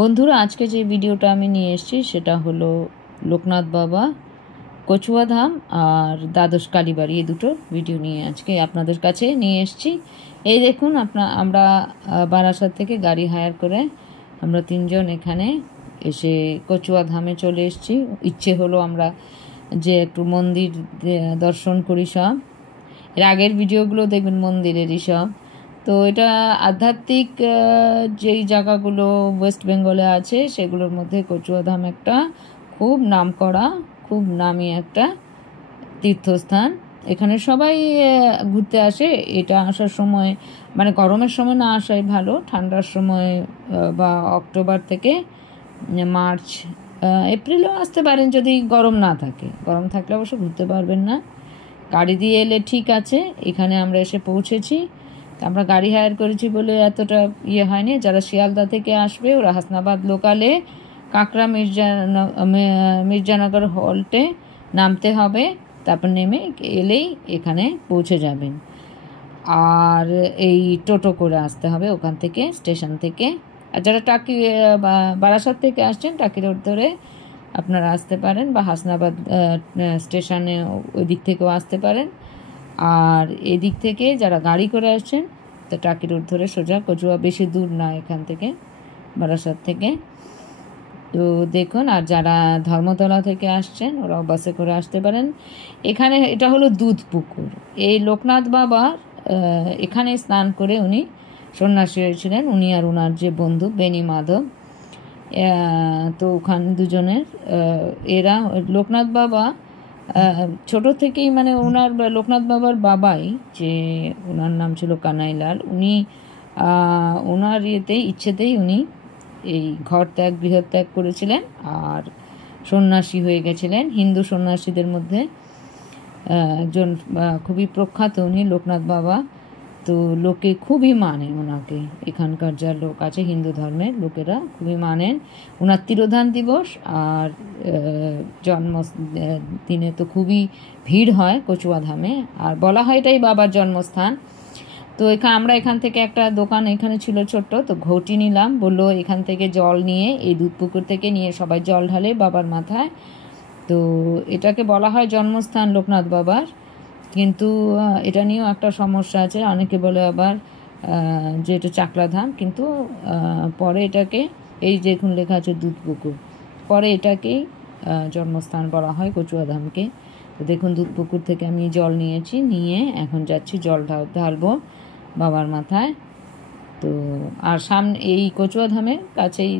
বন্ধুরা, আজকে যে ভিডিওটা আমি নিয়ে এসেছি সেটা হলো লোকনাথ বাবা, কচুয়া ধাম আর দ্বাদশ কালীবাড়ি, এই দুটো ভিডিও নিয়ে আজকে আপনাদের কাছে নিয়ে এসেছি। এই দেখুন, আমরা বারাসাত থেকে গাড়ি হায়ার করে আমরা তিনজন এখানে এসে কচুয়া ধামে চলে এসেছি। ইচ্ছে হলো আমরা যে একটু মন্দির দর্শন করি সব। এর আগের ভিডিওগুলো দেখবেন মন্দিরেরই সব। তো এটা আধ্যাত্মিক যেই জায়গাগুলো ওয়েস্ট বেঙ্গলে আছে সেগুলোর মধ্যে কচুয়াধাম একটা খুব নামকরা, খুব নামি একটা তীর্থস্থান। এখানে সবাই ঘুরতে আসে। এটা আসার সময় মানে গরমের সময় না আসাই ভালো, ঠান্ডার সময় বা অক্টোবর থেকে মার্চ, এপ্রিলেও আসতে পারেন যদি গরম না থাকে। গরম থাকলে অবশ্য ঘুরতে পারবেন না। গাড়ি দিয়ে এলে ঠিক আছে। এখানে আমরা এসে পৌঁছেছি। আমরা গাড়ি হায়ার করেছি বলে এতটা হয়নি। যারা শিয়ালদা থেকে আসবে ওরা হাসনাবাদ লোকালে কাঁকড়া মির্জানগর হল্টে নামতে হবে। তারপর নেমে এলেই এখানে পৌঁছে যাবেন। আর এই টোটো করে আসতে হবে ওখান থেকে, স্টেশন থেকে। আর যারা বারাসাত থেকে আসছেন টাকি রোড ধরে আপনারা আসতে পারেন, বা হাসনাবাদ স্টেশনে ওই দিক থেকেও আসতে পারেন। আর এদিক থেকে যারা গাড়ি করে আসছেন তো টাকি রোড ধরে সোজা কচুয়া, বেশি দূর না এখান থেকে, বারাসাত থেকে। তো দেখুন, আর যারা ধর্মতলা থেকে আসছেন ওরাও বাসে করে আসতে পারেন। এখানে এটা হলো দুধ পুকুর। এই লোকনাথ বাবা এখানে স্নান করে উনি সন্ন্যাসী হয়েছিলেন, উনি আর ওনার যে বন্ধু বেনি মাধব। তো ওখানে দুজনের এরা লোকনাথ বাবা ছোট থেকেই মানে ওনার লোকনাথ বাবার বাবাই, যে ওনার নাম ছিল কানাইলাল, উনি ওনার ইচ্ছেতেই উনি এই ঘর ত্যাগ, গৃহত্যাগ করেছিলেন আর সন্ন্যাসী হয়ে গেছিলেন। হিন্দু সন্ন্যাসীদের মধ্যে একজন খুবই প্রখ্যাত উনি লোকনাথ বাবা। তো লোকে খুবই মানে ওনাকে, এখানকার যা লোক আছে হিন্দু ধর্মের লোকেরা খুবই মানেন। ওনার তিরোধান দিবস আর জন্মদিনে তো খুবই ভিড় হয় কচুয়া ধামে, আর বলা হয় এটাই বাবার জন্মস্থান। তো আমরা এখান থেকে একটা দোকান এখানে ছিল ছোট্ট, তো ঘটি নিলাম। বললো এখান থেকে জল নিয়ে, এই দুধ পুকুর থেকে নিয়ে সবাই জল ঢালে বাবার মাথায়। তো এটাকে বলা হয় জন্মস্থান লোকনাথ বাবার। কিন্তু এটা নিয়েও একটা সমস্যা আছে। অনেকে বলে আবার যে এটা চাকলা ধাম, কিন্তু পরে এটাকে, এই দেখুন লেখা আছে দুধ পুকুর, পরে এটাকেই জন্মস্থান বলা হয় কচুয়া ধামকে। তো দেখুন, দুধ পুকুর থেকে আমি জল নিয়েছি, নিয়ে এখন যাচ্ছি জল ঢালবো বাবার মাথায়। তো আর সামনে এই কচুয়া ধামের কাছেই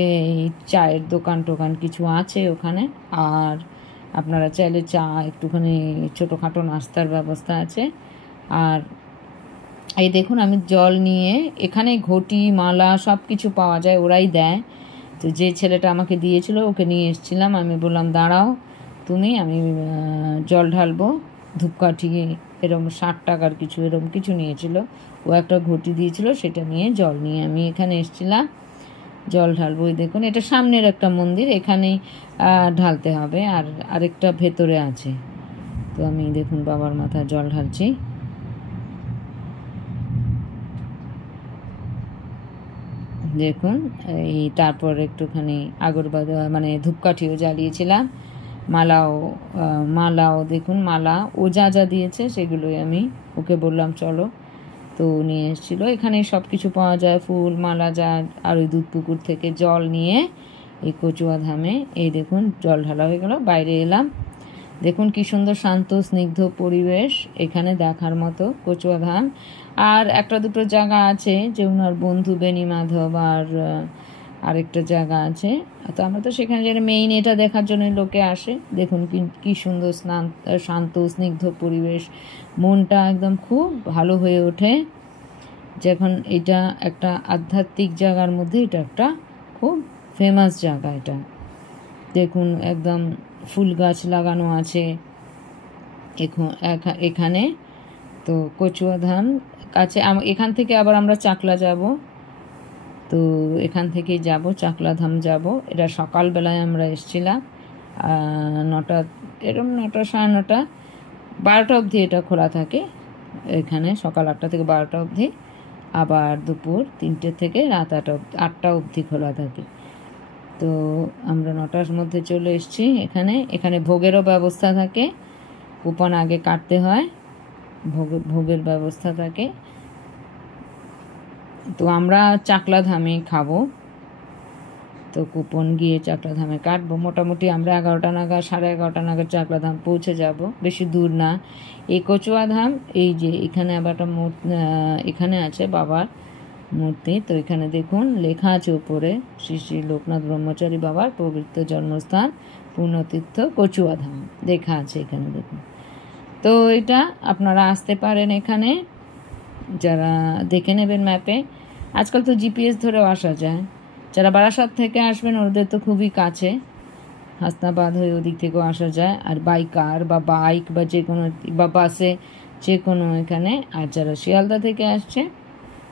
এই চায়ের দোকান টোকান কিছু আছে ওখানে। আর আপনারা চাইলে চা, একটুখানি ছোটোখাটো নাস্তার ব্যবস্থা আছে। আর এই দেখুন, আমি জল নিয়ে, এখানে ঘটি মালা সব কিছু পাওয়া যায়, ওরাই দেয়। তো যে ছেলেটা আমাকে দিয়েছিল ওকে নিয়ে এসেছিলাম। আমি বললাম দাঁড়াও তুমি, আমি জল ঢালবো। ধূপকাঠি এরম 60 টাকার কিছু এরম কিছু নিয়েছিল। ও একটা ঘটি দিয়েছিল, সেটা নিয়ে জল নিয়ে আমি এখানে এসেছিলাম জল ঢালবো। দেখুন, এটা সামনের একটা মন্দির, এখানেই ঢালতে হবে। আর আরেকটা ভেতরে আছে। তো আমি দেখুন বাবার মাথায় জল ঢালছি। দেখুন, এই তারপর একটুখানি আগরবাতি মানে ধূপকাঠিও জ্বালিয়েছিলাম, মালাও দেখুন, মালা ও যা যা দিয়েছে সেগুলোই আমি ওকে বললাম চলো, তো নিয়ে এসেছিলো। এখানে সব কিছু পাওয়া যায়, ফুল মালা যা। আর ওই দুধ পুকুর থেকে জল নিয়ে এই কচুয়া ধামে, এই দেখুন জল ঢালা হয়ে গেল, বাইরে এলাম। দেখুন কি সুন্দর শান্ত স্নিগ্ধ পরিবেশ এখানে দেখার মতো কচুয়া ধাম। আর একটা দুটো জায়গা আছে যে ওনার বন্ধু বেনি মাধব, আর আরেকটা জায়গা আছে। তো আমরা তো সেখানে যেটা মেইন এটা দেখার জন্য লোকে আসে। দেখুন কি সুন্দর শান্ত স্নিগ্ধ পরিবেশ, মনটা একদম খুব ভালো হয়ে ওঠে যখন এটা একটা আধ্যাত্মিক জায়গার মধ্যে, এটা একটা খুব ফেমাস জায়গা এটা। দেখুন একদম ফুল গাছ লাগানো আছে এখানে। তো কচুয়া ধাম কাছে, এখান থেকে আবার আমরা চাকলা যাব। তো এখান থেকেই যাব, চাকলা ধাম যাব। এটা সকালবেলায় আমরা এসেছিলাম 9টা, এরকম 9টা, 9:30, 12টা অবধি এটা খোলা থাকে এখানে, সকাল 8টা থেকে 12টা অবধি। আবার দুপুর 3টে থেকে রাত 8টা অবধি খোলা থাকে। তো আমরা 9টার মধ্যে চলে এসেছি। এখানে ভোগেরও ব্যবস্থা থাকে, কুপন আগে কাটতে হয়, ভোগের ব্যবস্থা থাকে। তো আমরা চাকলা ধামে খাবো, তো কুপন গিয়ে চাকলা ধামে কাটবো। মোটামুটি আমরা 11টা নাগাদ 11:30 নাগাদ চাকলা ধাম পৌঁছে যাব, বেশি দূর না। এই কচুয়া ধাম, এই যে এখানে আবার একটা এখানে আছে বাবার মূর্তি। তো এখানে দেখুন লেখা আছে উপরে, শ্রী শ্রী লোকনাথ ব্রহ্মচারী বাবার পবিত্র জন্মস্থান পুণ্যতীর্থ কচুয়া ধাম লেখা আছে এখানে দেখুন। তো এটা আপনারা আসতে পারেন এখানে, যারা দেখে নেবেন ম্যাপে। আজকাল তো জিপিএস ধরেও আসা যায়। যারা বারাসাত থেকে আসবেন ওদের তো খুবই কাছে, হাসনাবাদ হয়ে ওদিক থেকেও আসা যায়, আর বাই কার বা বাইক বা যে কোনো বা বাসে যে কোনো এখানে। আর যারা শিয়ালদা থেকে আসছে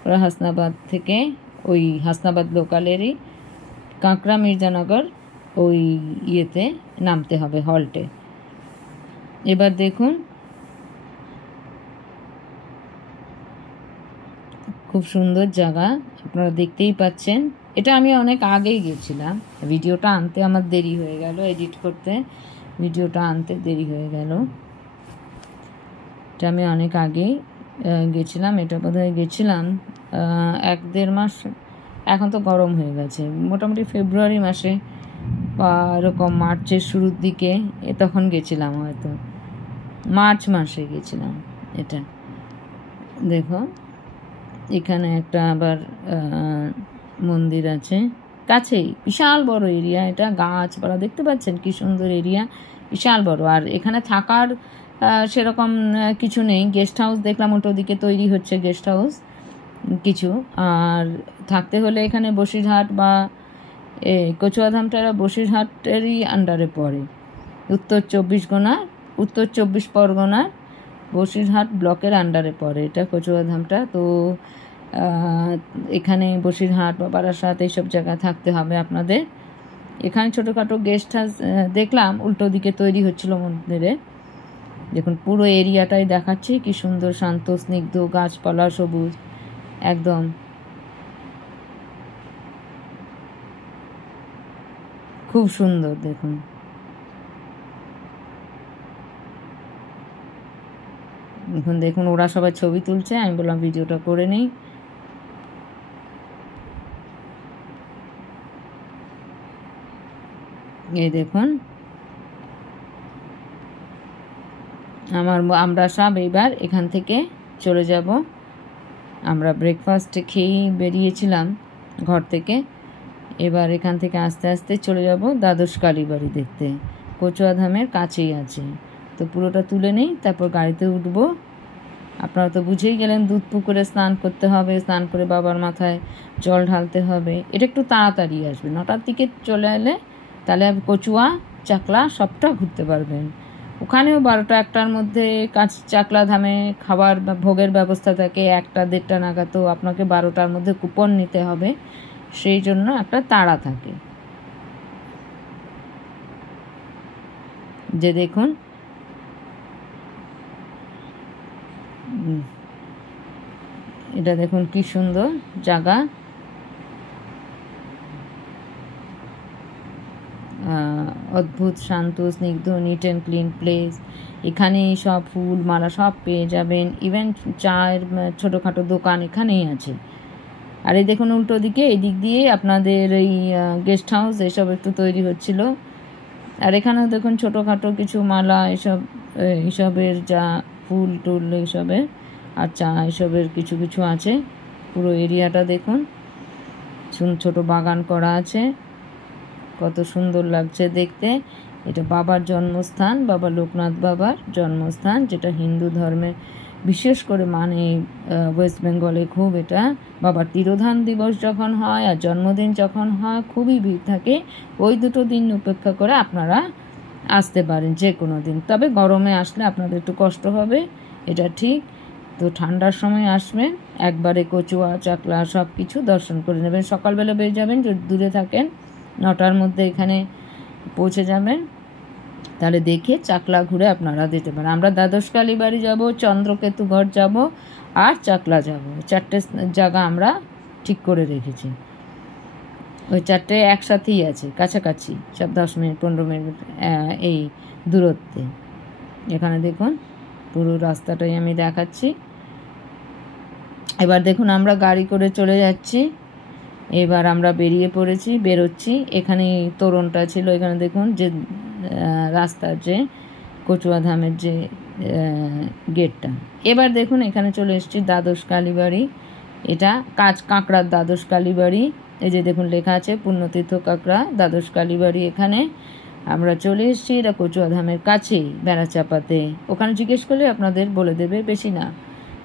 ওরা হাসনাবাদ থেকে ওই হাসনাবাদ লোকালেরই কাঁকড়া মির্জানগর ওই ইয়েতে নামতে হবে, হল্টে। এবার দেখুন খুব সুন্দর জায়গা, আপনারা দেখতেই পাচ্ছেন। এটা আমি অনেক আগেই গেছিলাম, ভিডিওটা আনতে আমার দেরি হয়ে গেল, এডিট করতে ভিডিওটা আনতে দেরি হয়ে গেল। এটা আমি অনেক আগেই গেছিলাম, এটা বোধহয় গেছিলাম 1-1.5 মাস, এখন তো গরম হয়ে গেছে, মোটামুটি ফেব্রুয়ারি মাসে বা এরকম মার্চের শুরুর দিকে তখন গেছিলাম, হয়তো মার্চ মাসে গেছিলাম। এটা দেখো এখানে একটা আবার মন্দির আছে কাছেই, বিশাল বড় এরিয়া, এটা গাছপালা দেখতে পাচ্ছেন কি সুন্দর এরিয়া, বিশাল বড়। আর এখানে থাকার সেরকম কিছু নেই, গেস্ট হাউস দেখলাম ওটা দিকে তৈরি হচ্ছে গেস্ট হাউস কিছু। আর থাকতে হলে এখানে বসিরহাট বা কচুয়াধামটা বসিরহাটেরই আন্ডারে পড়ে, উত্তর 24 পরগনার বসিরহাট ব্লকের আন্ডারে পড়ে এটা কচুয়াধামটা। তো এখানে বসিরহাট বা বারাসাত এইসব জায়গায় থাকতে হবে আপনাদের। এখানে ছোটোখাটো গেস্ট হাউস দেখলাম উল্টো দিকে তৈরি হচ্ছিল মন্দিরে। দেখুন পুরো এরিয়াটাই দেখাচ্ছি কি সুন্দর, শান্ত স্নিগ্ধ, গাছপালা সবুজ একদম। খুব সুন্দর দেখুন। এখন দেখুন ওরা সবাই ছবি তুলছে, আমি বললাম ভিডিওটা করে নিই। এই দেখুন আমরা সব এইবার এখান থেকে চলে যাব। আমরা ব্রেকফাস্ট খেয়েই বেরিয়েছিলাম ঘর থেকে, এবার এখান থেকে আস্তে আস্তে চলে যাব দ্বাদশ কালীবাড়ি দেখতে, কচুয়াধামের কাছেই আছে। তো পুরোটা তুলে নেই, তারপর গাড়িতে উঠবো। আপনারা তো বুঝেই গেলেন, দুধ পুকুরে স্নান করতে হবে, স্নান করে বাবার মাথায় জল ঢালতে হবে। এটা একটু তাড়াতাড়ি আসবে, 9টার দিকে চলে এলে তাহলে কচুয়া চাকলা সবটা ঘুরতে পারবেন। ওখানেও 12টা-1টার মধ্যে চাকলা ধামে খাবার বা ভোগের ব্যবস্থা থাকে, 1টা-1.5টা নাগাদ। তো আপনাকে 12টার মধ্যে কুপন নিতে হবে, সেই জন্য একটা তাড়া থাকে। যে দেখুন এটা দেখুন কি সুন্দর জায়গা, অদ্ভুত শান্ত স্নিগ্ধ নিট অ্যান্ড ক্লিন প্লেস। এখানে সব ফুল মালা সব পেয়ে যাবেন, ইভেন চায়ের ছোটোখাটো দোকান এখানেই আছে। আর এই দেখুন উল্টো দিকে এই দিক দিয়ে আপনাদের এই গেস্ট হাউস এসব একটু তৈরি হচ্ছিল। আর এখানেও দেখুন ছোটোখাটো কিছু মালা এইসবের যা ফুল টুল এইসবের আর চা এসবের কিছু কিছু আছে। পুরো এরিয়াটা দেখুন, ছোট বাগান করা আছে, কত সুন্দর লাগছে দেখতে। এটা বাবার জন্মস্থান, বাবা লোকনাথ বাবার জন্মস্থান, যেটা হিন্দু ধর্মে বিশেষ করে মানে ওয়েস্ট বেঙ্গলে খুব। এটা বাবার তিরোধান দিবস যখন হয় আর জন্মদিন যখন হয় খুবই ভিড় থাকে। ওই দুটো দিন উপেক্ষা করে আপনারা আসতে পারেন যে কোনো দিন, তবে গরমে আসলে আপনাদের একটু কষ্ট হবে, এটা ঠিক। তো ঠান্ডার সময় আসবেন, একবারে কচুয়া চাকলা সব কিছু দর্শন করে নেবেন। সকালবেলা বেরিয়ে যাবেন, যদি দূরে থাকেন 9টার মধ্যে এখানে পৌঁছে যাবেন, তাহলে দেখে চাকলা ঘুরে আপনারা যেতে পারেন। আমরা দ্বাদশ কালীবাড়ি যাব, চন্দ্রকেতুগড় যাব, আর চাকলা যাব। 4টে জায়গা আমরা ঠিক করে রেখেছি। ওই 4টে একসাথেই আছে, কাছাকাছি, সব 10 মিনিট 15 মিনিট এই দূরত্বে। এখানে দেখুন পুরো রাস্তাটাই আমি দেখাচ্ছি। এবার দেখুন আমরা গাড়ি করে চলে যাচ্ছি। এবার আমরা বেরোচ্ছি। এখানে তোরণটা ছিল, এখানে দেখুন যে রাস্তার যে কচুয়াধামের যে গেটটা। এবার দেখুন এখানে চলে এসেছি দ্বাদশ কালীবাড়ি। এটা কাঁকড়ার দ্বাদশ কালীবাড়ি। এই যে দেখুন লেখা আছে পুণ্যতীর্থ কাঁকড়া দ্বাদশ কালীবাড়ি। এখানে আমরা চলে এসেছি। এটা কচুয়াধামের কাছেই, বেড়াচাপাতে। ওখানে জিজ্ঞেস করলে আপনাদের বলে দেবে,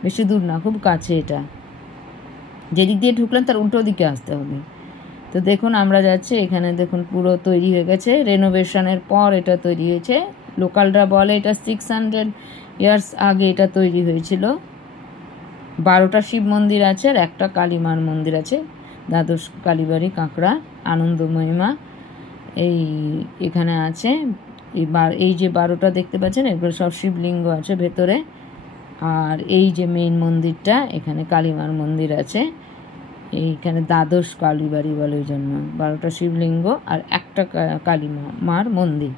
বেশি দূর না, খুব কাছে। এটা যেদিক দিয়ে ঢুকলেন তার উল্টো দিকে আসতে হবে। তো দেখুন আমরা যাচ্ছি। এখানে দেখুন পুরো তৈরি হয়ে গেছে, রেনোভেশনের পর এটা তৈরি হয়েছে। লোকালরা বলে এটা 600 ইয়ার্স আগে এটা তৈরি হয়েছিল। 12টা শিব মন্দির আছে আর একটা কালীমার মন্দির আছে। দ্বাদশ কালীবাড়ি কাঁকড়া আনন্দময়ী মা এখানে আছে। এই যে 12টা দেখতে পাচ্ছেন, এগুলো সব শিবলিঙ্গ আছে ভেতরে। আর এই যে মেইন মন্দিরটা, এখানে কালীমার মন্দির আছে। এইখানে দ্বাদশ কালীবাড়ি বলে, ওই জন্য 12টা শিবলিঙ্গ আর একটা কালীমার মন্দির।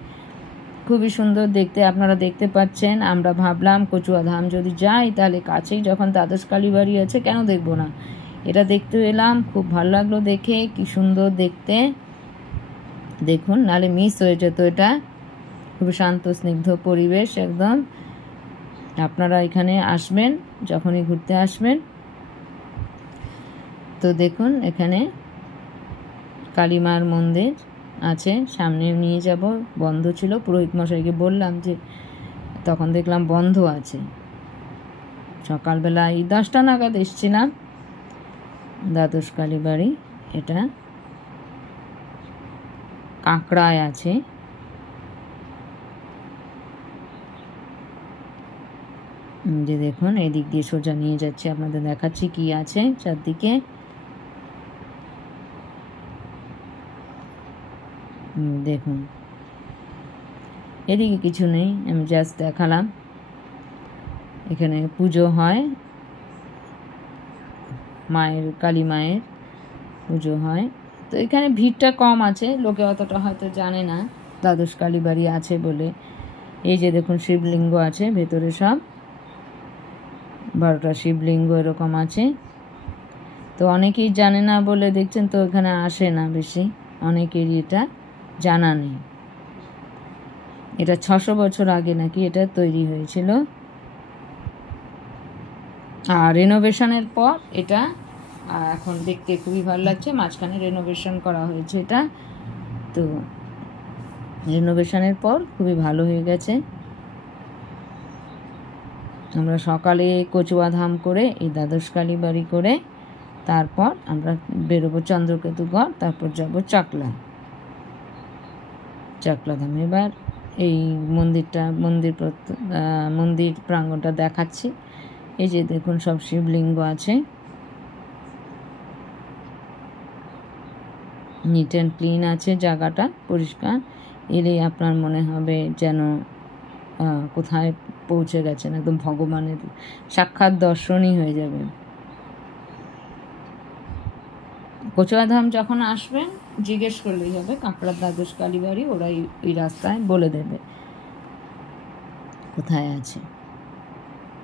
খুবই সুন্দর দেখতে, আপনারা দেখতে পাচ্ছেন। আমরা ভাবলাম কচুয়াধাম যদি যাই তাহলে কাছেই যখন দ্বাদশ কালীবাড়ি আছে, কেন দেখবো না। এটা দেখতে এলাম, খুব ভালো লাগলো দেখে, কি সুন্দর দেখতে। দেখুন, নাহলে মিস হয়ে যেত। এটা খুবই শান্ত স্নিগ্ধ পরিবেশ একদম। আপনারা এখানে আসবেন, যখনই ঘুরতে আসবেন। তো দেখুন এখানে কালীমার মন্দির আছে, সামনে নিয়ে যাব। বন্ধ ছিল, পুরোহিত মশাইকে বললাম যে, তখন দেখলাম বন্ধ আছে। সকালবেলা এই 10টা নাগাদ এসছিলাম। দ্বাদশ কালীবাড়ি এটা কাঁকড়ায় আছে। যে দেখুন এদিক দিয়ে সোজা নিয়ে যাচ্ছে, আপনাদের দেখাচ্ছি কি আছে চারদিকে। দেখুন এদিকে কিছু নেই, আমি জাস্ট দেখালাম। এখানে পুজো হয়, কালী মায়ের পুজো হয়। তো এখানে ভিড়টা কম আছে, লোকে অতটা হয়তো জানে না দ্বাদশ কালীবাড়ি আছে বলে। এই যে দেখুন শিবলিঙ্গ আছে ভেতরে, সব 12টা শিবলিঙ্গ এরকম আছে। তো অনেকেই জানে না বলে দেখছেন তো এখানে আসে না বেশি, অনেকেরই এটা জানা নেই। এটা 600 বছর আগে নাকি এটা তৈরি হয়েছিল। আর রেনোভেশনের পর এটা এখন দেখতে খুবই ভালো লাগছে। মাঝখানে রেনোভেশন করা হয়েছে এটা, তো রেনোভেশনের পর খুবই ভালো হয়ে গেছে। আমরা সকালে কচুয়াধাম করে এই দ্বাদশ কালীবাড়ি করে তারপর আমরা বেরোবো চন্দ্রকেতুগড়, তারপর যাব চাকলাধাম। এবার এই মন্দির প্রাঙ্গণটা দেখাচ্ছি। এই যে দেখুন সব শিবলিঙ্গ আছে, নিট অ্যান্ড ক্লিন আছে, জায়গাটা পরিষ্কার। এলেই আপনার মনে হবে যেন কোথায় পৌঁছে গেছেন, একদম ভগবানের সাক্ষাৎ দর্শনই হয়ে যাবে। কচুয়াধাম যখন আসবেন জিজ্ঞেস করলেই হবে কাঁকড়ার দ্বাদশ কালীবাড়ি, ওরাই ওই রাস্তায় বলে দেবে কোথায় আছে।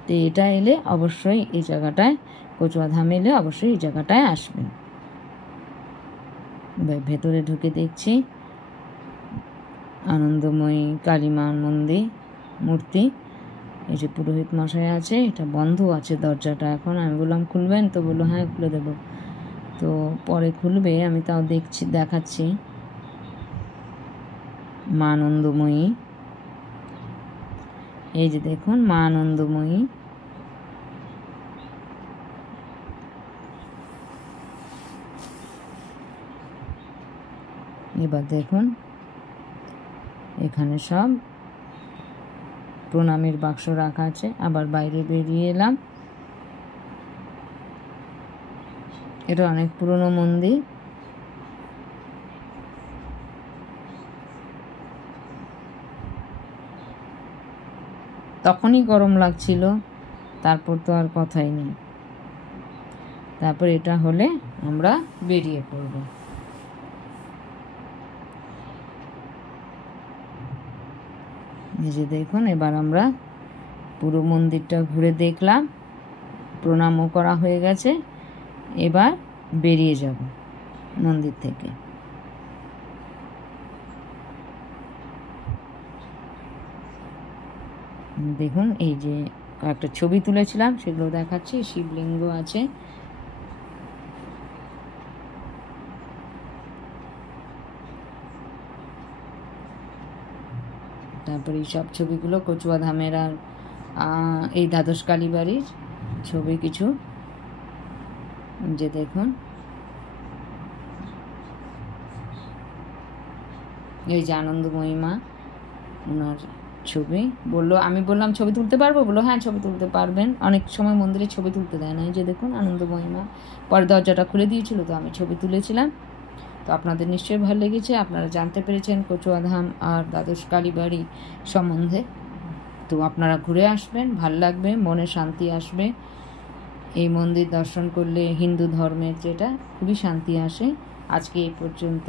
তো এটা এলে অবশ্যই এই জায়গাটায়, কচুয়াধাম এলে অবশ্যই এই জায়গাটায় আসবেন। ভেতরে ঢুকে দেখছি আনন্দময়ী কালীমার মূর্তি। এই যে পুরোহিত মশাই আছে, এটা বন্ধ আছে দরজাটা এখন। আমি বললাম খুলবেন, তো বললো হ্যাঁ খুলে দেবো। তো পরে খুলবে, আমি তাও দেখাচ্ছি। মা আনন্দময়ী, এই যে দেখুন মা আনন্দময়ী। এবার দেখুন এখানে সব প্রণামের বাক্স রাখা আছে। আবার বাইরে বেরিয়ে এলাম। এটা অনেক পুরনো মন্দির। তখনই গরম লাগছিল, তারপর তো আর কথাই নেই। তারপর এটা হলে আমরা বেরিয়ে পড়ব। এই যে দেখুন, এবার আমরা পুরো মন্দিরটা ঘুরে দেখলাম, প্রণামও করা হয়ে গেছে। এবার বেরিয়ে যাব মন্দির থেকে। দেখুন, এই যে একটা ছবি তুলেছিলাম সেগুলো দেখাচ্ছি। শিবলিঙ্গ আছে, তারপরে এই সব ছবিগুলো কচুয়া ধামের আর এই দ্বাদশ কালীবাড়ির ছবি কিছু। যে দেখুন, এই যে আনন্দময়ী মা, ওনার ছবি। আমি বললাম ছবি তুলতে পারবো, বললো হ্যাঁ ছবি তুলতে পারবেন। অনেক সময় মন্দিরে ছবি তুলতে দেয় না। এই যে দেখুন আনন্দময়ী মা, পরে দরজাটা খুলে দিয়েছিল, তো আমি ছবি তুলেছিলাম। তো আপনাদের নিশ্চয়ই ভালো লেগেছে, আপনারা জানতে পেরেছেন কচুয়া ধাম আর দ্বাদশ কালীবাড়ি সম্বন্ধে। তো আপনারা ঘুরে আসবেন, ভাল লাগবে, মনে শান্তি আসবে। এই মন্দির দর্শন করলে হিন্দু ধর্মের যেটা খুবই শান্তি আসে। আজকে এই পর্যন্ত।